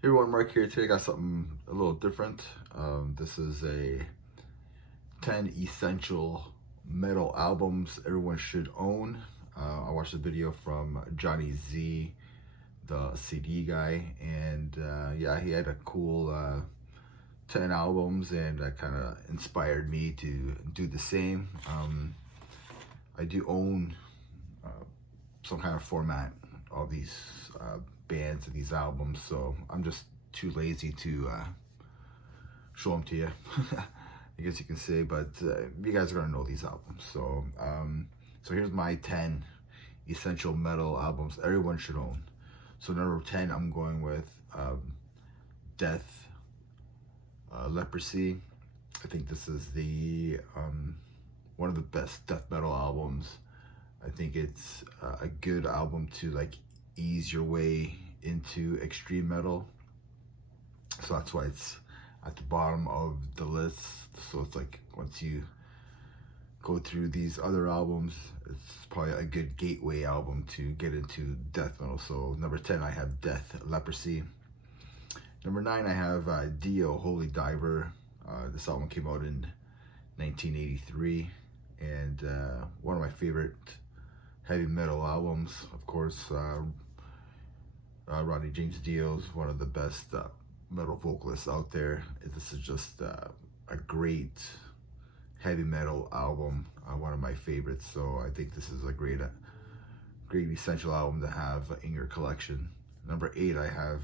Hey everyone, Mark here. Today I got something a little different. This is a 10 essential metal albums everyone should own. I watched a video from Johnny Z, the CD guy, and yeah, he had a cool 10 albums, and that kind of inspired me to do the same. I do own some kind of format of these bands and these albums, so I'm just too lazy to show them to you. I guess you can say, but you guys are gonna know these albums. So here's my 10 essential metal albums everyone should own. So number 10, I'm going with Death, Leprosy. I think this is the one of the best death metal albums. I think it's a good album to like ease your way into extreme metal. So that's why it's at the bottom of the list. So it's like once you go through these other albums, it's probably a good gateway album to get into death metal. So number 10, I have Death, Leprosy. Number 9, I have Dio, Holy Diver. This album came out in 1983, and one of my favorite heavy metal albums. Of course, Ronnie James Dio is one of the best metal vocalists out there. This is just a great heavy metal album, one of my favorites. So I think this is a great essential album to have in your collection. Number 8, I have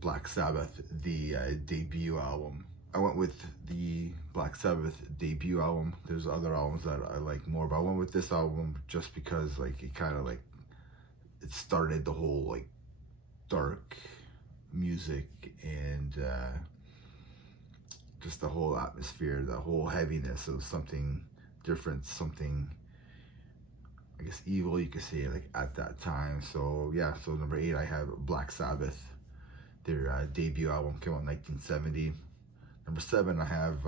Black Sabbath, the debut album. I went with the Black Sabbath debut album. There's other albums that I like more, but I went with this album just because like it kind of like it started the whole like dark music and just the whole atmosphere, the whole heaviness of something different, something I guess evil you could say like at that time. So yeah, so number 8, I have Black Sabbath. Their debut album came out in 1970. Number 7, I have,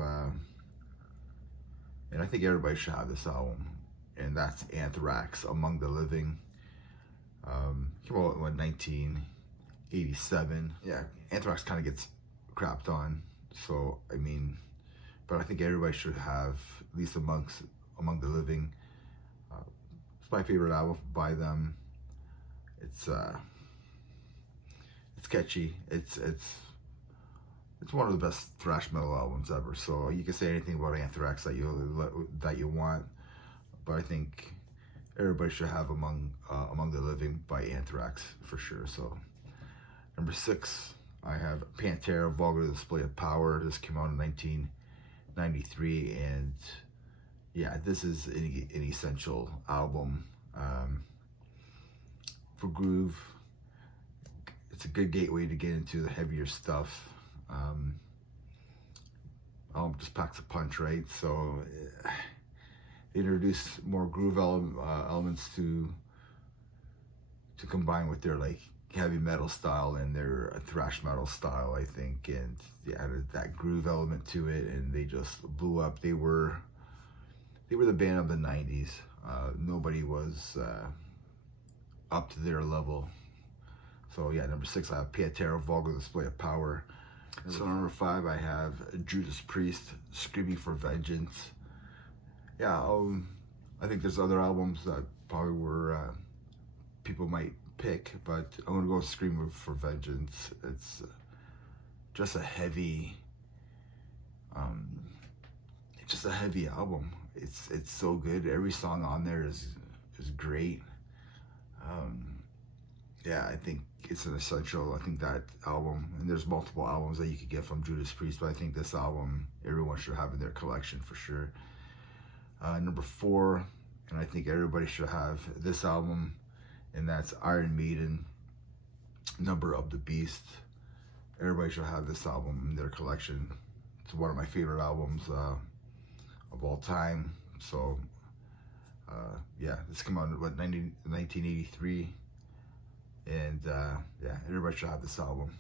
and I think everybody should have this album, and that's Anthrax, Among the Living. Came out in 1987. Yeah, Anthrax kind of gets crapped on, so I mean, but I think everybody should have at least Among the Living. It's my favorite album by them. It's catchy. It's one of the best thrash metal albums ever. So you can say anything about Anthrax that you want, but I think everybody should have Among the Living by Anthrax for sure. So number 6, I have Pantera, Vulgar Display of Power. This came out in 1993, and yeah, this is an essential album for groove. It's a good gateway to get into the heavier stuff. Just packs a punch, right? So they introduce more groove elements to combine with their like heavy metal style and their thrash metal style, I think, and they added that groove element to it, and they just blew up. They were the band of the 90s. Nobody was up to their level. So yeah, number 6, I have Pantera, Vulgar Display of Power. So number 5, I have Judas Priest, Screaming for Vengeance. Yeah, I think there's other albums that probably were people might pick, but I'm gonna go Screaming for Vengeance. It's just a heavy, it's just a heavy album. It's so good. Every song on there is great. Yeah, I think it's an essential. I think that album, and there's multiple albums that you could get from Judas Priest, but I think this album everyone should have in their collection for sure. Number 4, and I think everybody should have this album, and that's Iron Maiden, Number of the Beast. Everybody should have this album in their collection. It's one of my favorite albums of all time. So yeah, this came out in 1983. And yeah, everybody should have this album.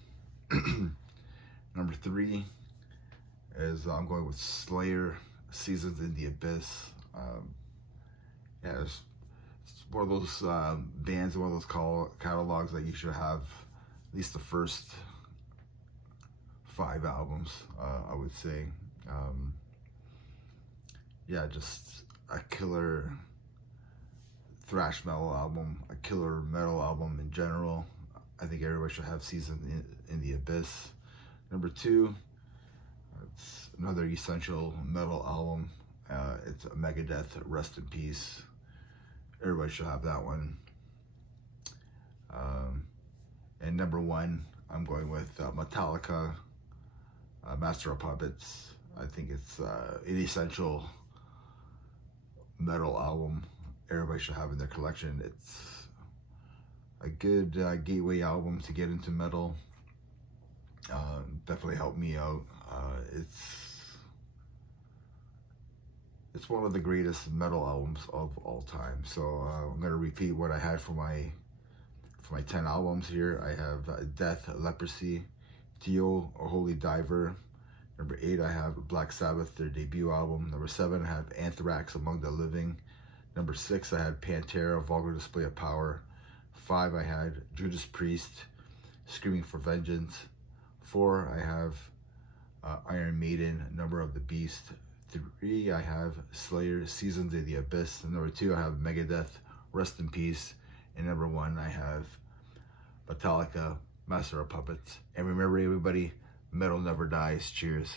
Number 3 is I'm going with Slayer, Seasons in the Abyss. Yeah, it's one of those bands, one of those catalogs that you should have at least the first 5 albums, I would say. Yeah, just a killer thrash metal album, a killer metal album in general. I think everybody should have Season in the Abyss. Number 2, it's another essential metal album. It's a Megadeth, Rest in Peace. Everybody should have that one. And number 1, I'm going with Metallica, Master of Puppets. I think it's an essential metal album everybody should have in their collection. It's a good gateway album to get into metal. Definitely helped me out. It's one of the greatest metal albums of all time. So I'm gonna repeat what I had for my 10 albums here. I have Death, Leprosy, Dio, or Holy Diver. Number 8, I have Black Sabbath, their debut album. Number 7, I have Anthrax, Among the Living. Number 6, I had Pantera, Vulgar Display of Power. 5, I had Judas Priest, Screaming for Vengeance. 4, I have Iron Maiden, Number of the Beast. 3, I have Slayer, Seasons in the Abyss. And number 2, I have Megadeth, Rest in Peace. And number 1, I have Metallica, Master of Puppets. And remember, everybody, metal never dies. Cheers.